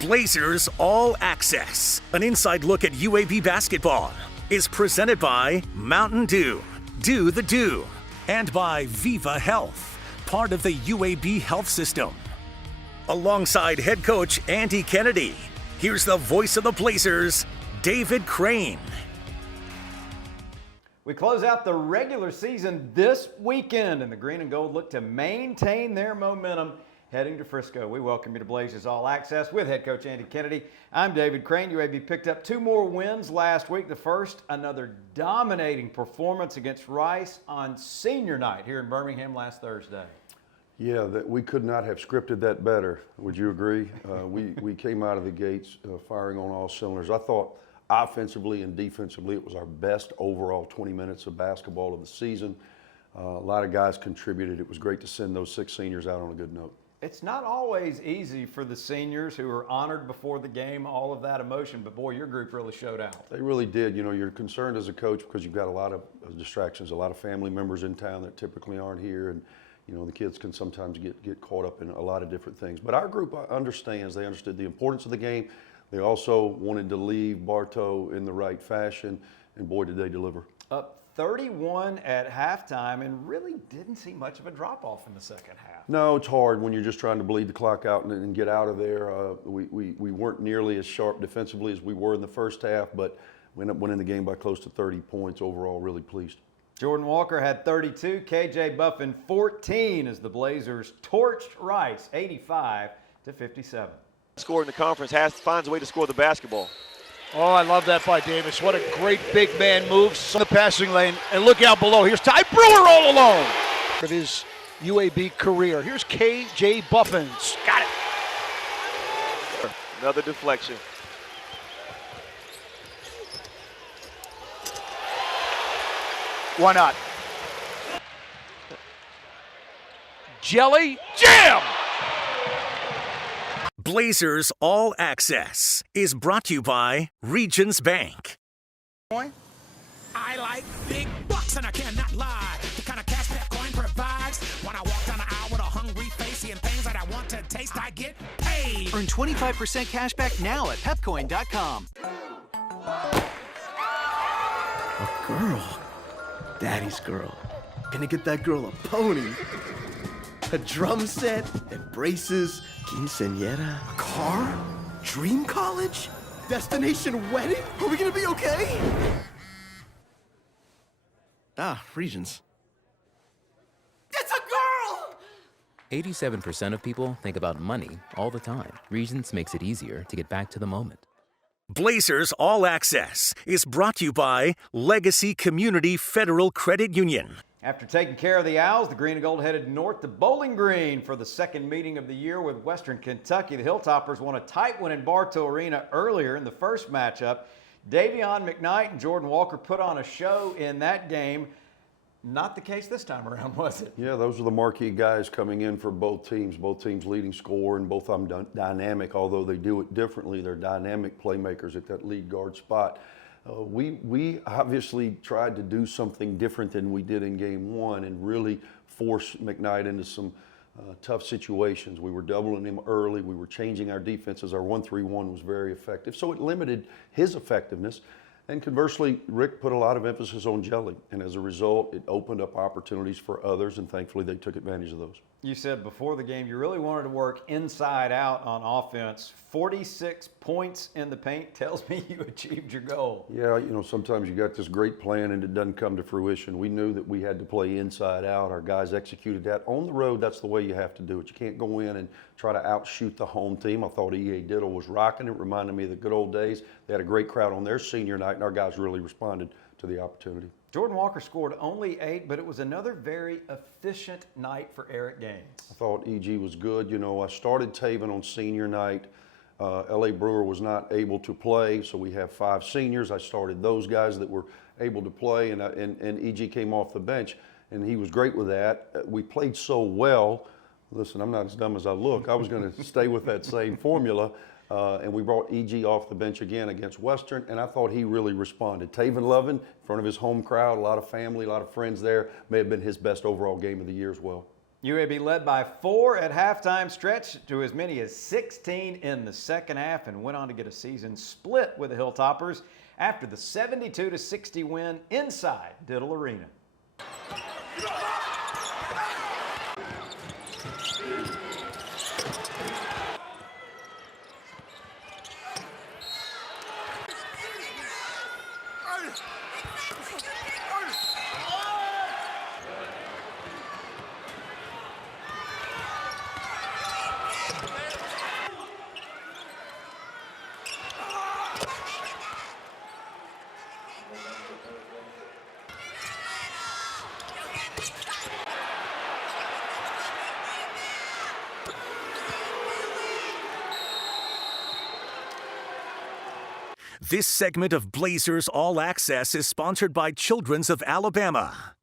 Blazers All Access, an inside look at UAB basketball, is presented by Mountain Dew, Do the Do, and by Viva Health, part of the UAB health system. Alongside head coach Andy Kennedy, here's the voice of the Blazers, David Crane. We close out the regular season this weekend, and the Green and Gold look to maintain their momentum heading to Frisco. We welcome you to Blazers All Access with head coach Andy Kennedy. I'm David Crane. UAB picked up 2 more wins last week. The first, another dominating performance against Rice on senior night here in Birmingham last Thursday. Yeah, we could not have scripted that better. Would you agree? We came out of the gates firing on all cylinders. I thought offensively and defensively it was our best overall 20 minutes of basketball of the season. A lot of guys contributed. It was great to send those 6 seniors out on a good note. It's not always easy for the seniors who are honored before the game, all of that emotion, but boy, your group really showed out. They really did. You know, you're concerned as a coach because you've got a lot of distractions, a lot of family members in town that typically aren't here, and you know, the kids can sometimes get caught up in a lot of different things. But our group understands. They understood the importance of the game. They also wanted to leave Bartow in the right fashion, and boy, did they deliver. Up 31 at halftime, and really didn't see much of a drop-off in the second half. No, it's hard when you're just trying to bleed the clock out and get out of there. We weren't nearly as sharp defensively as we were in the first half, but we ended up winning the game by close to 30 points. Overall, really pleased. Jordan Walker had 32, KJ Buffin 14 as the Blazers torched Rice 85-57. Scored in the conference, finds a way to score the basketball. Oh, I love that by Davis. What a great big man move. The passing lane, and look out below. Here's Ty Brewer all alone. Of his UAB career. Here's KJ Buffins. Got it. Another deflection. Why not? Jelly jam! Blazers All Access is brought to you by Regions Bank. I like big bucks and I cannot lie. The kind of cash that coin provides. When I walk down the aisle with a hungry face, seeing things that I want to taste, I get paid. Earn 25% cash back now at pepcoin.com. A girl. Daddy's girl. Gonna get that girl a pony. A drum set and braces. Quinceañera. A car? Dream college? Destination wedding? Are we gonna be okay? Ah, Regions. It's a girl! 87% of people think about money all the time. Regions makes it easier to get back to the moment. Blazers All Access is brought to you by Legacy Community Federal Credit Union. After taking care of the Owls, the Green and Gold headed north to Bowling Green for the second meeting of the year with Western Kentucky. The Hilltoppers won a tight win in Bartow Arena earlier in the first matchup. Davion McKnight and Jordan Walker put on a show in that game. Not the case this time around, was it? Yeah, those are the marquee guys coming in for both teams leading scorer, and both of them dynamic. Although they do it differently, they're dynamic playmakers at that lead guard spot. We obviously tried to do something different than we did in game 1 and really force McKnight into some tough situations. We were doubling him early. We were changing our defenses. Our 1-3-1 was very effective, so it limited his effectiveness. And conversely, Rick put a lot of emphasis on Jelly, and as a result, it opened up opportunities for others, and thankfully they took advantage of those. You said before the game you really wanted to work inside out on offense. 46 points in the paint tells me you achieved your goal. Yeah, you know, sometimes you got this great plan and it doesn't come to fruition. We knew that we had to play inside out. Our guys executed that. On the road, that's the way you have to do it. You can't go in and try to outshoot the home team. I thought E.A. Diddle was rocking it, reminded me of the good old days. They had a great crowd on their senior night, and our guys really responded to the opportunity. Jordan Walker scored only 8, but it was another very efficient night for Eric Gaines. I thought E.G. was good. You know, I started Taven on senior night. L.A. Brewer was not able to play, so we have 5 seniors. I started those guys that were able to play, and E.G. came off the bench, and he was great with that. We played so well. Listen, I'm not as dumb as I look. I was going to stay with that same formula. And we brought E.G. off the bench again against Western, and I thought he really responded. Taven Lovin, in front of his home crowd, a lot of family, a lot of friends there, may have been his best overall game of the year as well. UAB led by 4 at halftime, stretched to as many as 16 in the second half, and went on to get a season split with the Hilltoppers after the 72-60 win inside Diddle Arena. This segment of Blazers All Access is sponsored by Children's of Alabama.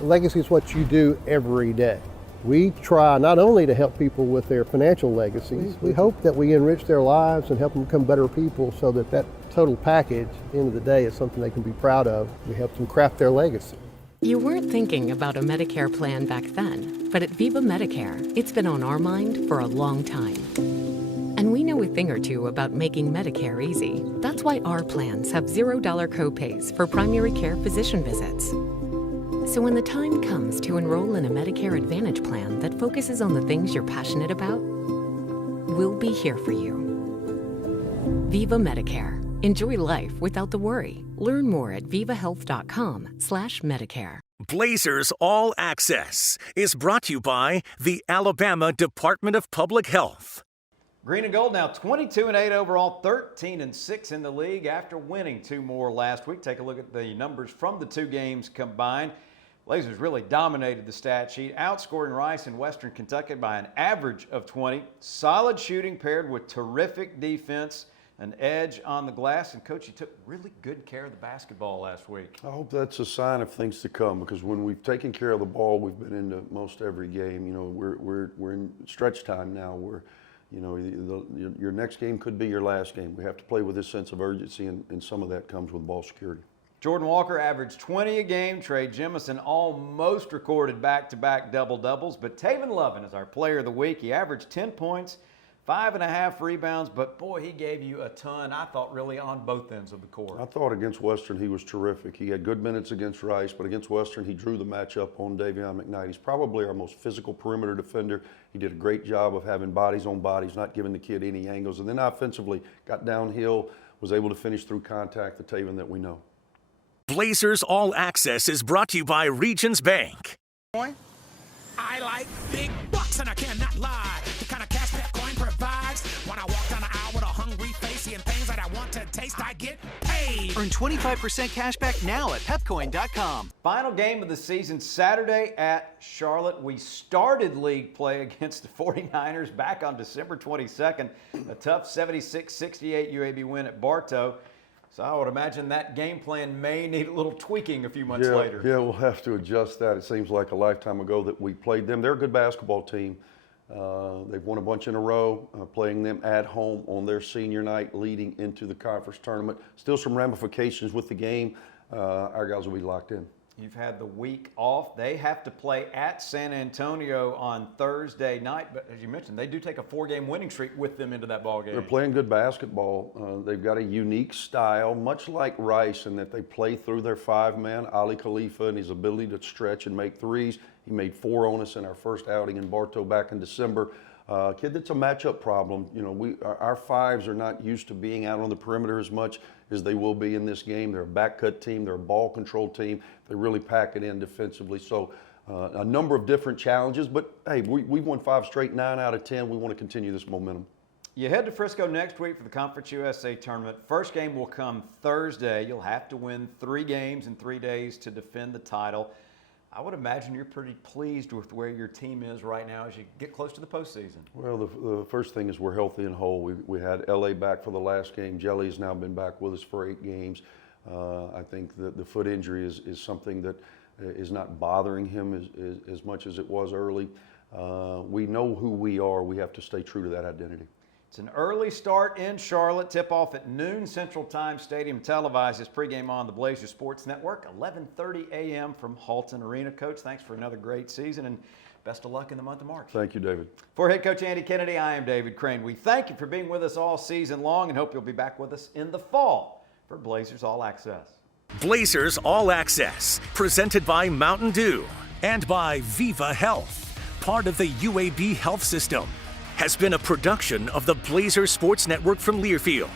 Legacy is what you do every day. We try not only to help people with their financial legacies, we hope that we enrich their lives and help them become better people so that that total package, at the end of the day, is something they can be proud of. We help them craft their legacy. You weren't thinking about a Medicare plan back then, but at Viva Medicare, it's been on our mind for a long time. And we know a thing or two about making Medicare easy. That's why our plans have $0 copays for primary care physician visits. So when the time comes to enroll in a Medicare Advantage plan that focuses on the things you're passionate about, we'll be here for you. Viva Medicare. Enjoy life without the worry. Learn more at vivahealth.com/Medicare. Blazers All Access is brought to you by the Alabama Department of Public Health. Green and Gold now 22-8 overall, 13-6 in the league after winning 2 more last week. Take a look at the numbers from the 2 games combined. Blazers really dominated the stat sheet, outscoring Rice and Western Kentucky by an average of 20. Solid shooting paired with terrific defense, an edge on the glass. And, Coach, you took really good care of the basketball last week. I hope that's a sign of things to come, because when we've taken care of the ball, we've been into most every game. You know, we're in stretch time now. Your next game could be your last game. We have to play with this sense of urgency, and some of that comes with ball security. Jordan Walker averaged 20 a game. Trey Jemison almost recorded back-to-back double-doubles. But Taven Lovin is our player of the week. He averaged 10 points, 5.5 rebounds, but boy, he gave you a ton, I thought, really on both ends of the court. I thought against Western he was terrific. He had good minutes against Rice, but against Western he drew the matchup on Davion McKnight. He's probably our most physical perimeter defender. He did a great job of having bodies on bodies, not giving the kid any angles. And then offensively, got downhill, was able to finish through contact, the Taven that we know. Blazers All Access is brought to you by Regions Bank. I like big bucks and I cannot lie. The kind of cash that coin provides. When I walk down the aisle with a hungry face, seeing things that I want to taste, I get paid. Earn 25% cash back now at pepcoin.com. Final game of the season Saturday at Charlotte. We started league play against the 49ers back on December 22nd. A tough 76-68 UAB win at Bartow. So I would imagine that game plan may need a little tweaking a few months later. Yeah, we'll have to adjust that. It seems like a lifetime ago that we played them. They're a good basketball team. They've won a bunch in a row, playing them at home on their senior night leading into the conference tournament. Still some ramifications with the game. Our guys will be locked in. You've had the week off. They have to play at San Antonio on Thursday night. But as you mentioned, they do take a 4-game winning streak with them into that ball game. They're playing good basketball. They've got a unique style, much like Rice, in that they play through their 5-man, Ali Khalifa, and his ability to stretch and make threes. He made 4 on us in our first outing in Bartow back in December. Kid, that's a matchup problem. You know, our 5s are not used to being out on the perimeter as much as they will be in this game. They're a back cut team. They're a ball control team. They really pack it in defensively. So a number of different challenges, but hey, we've won 5 straight, 9 out of 10. We want to continue this momentum. You head to Frisco next week for the Conference USA tournament. First game will come Thursday. You'll have to win 3 games in 3 days to defend the title. I would imagine you're pretty pleased with where your team is right now as you get close to the postseason. Well, the first thing is we're healthy and whole. We had LA back for the last game. Jelly has now been back with us for 8 games. I think that the foot injury is something that is not bothering him as much as it was early. We know who we are. We have to stay true to that identity. It's an early start in Charlotte. Tip-off at noon Central Time. Stadium televises pregame on the Blazers Sports Network, 11:30 a.m. from Halton Arena. Coach, thanks for another great season, and Best of luck in the month of March. Thank you, David. For head coach Andy Kennedy, I am David Crane. We thank you for being with us all season long and hope you'll be back with us in the fall for Blazers All Access. Blazers All Access, presented by Mountain Dew and by Viva Health, part of the UAB Health System, has been a production of the Blazers Sports Network from Learfield.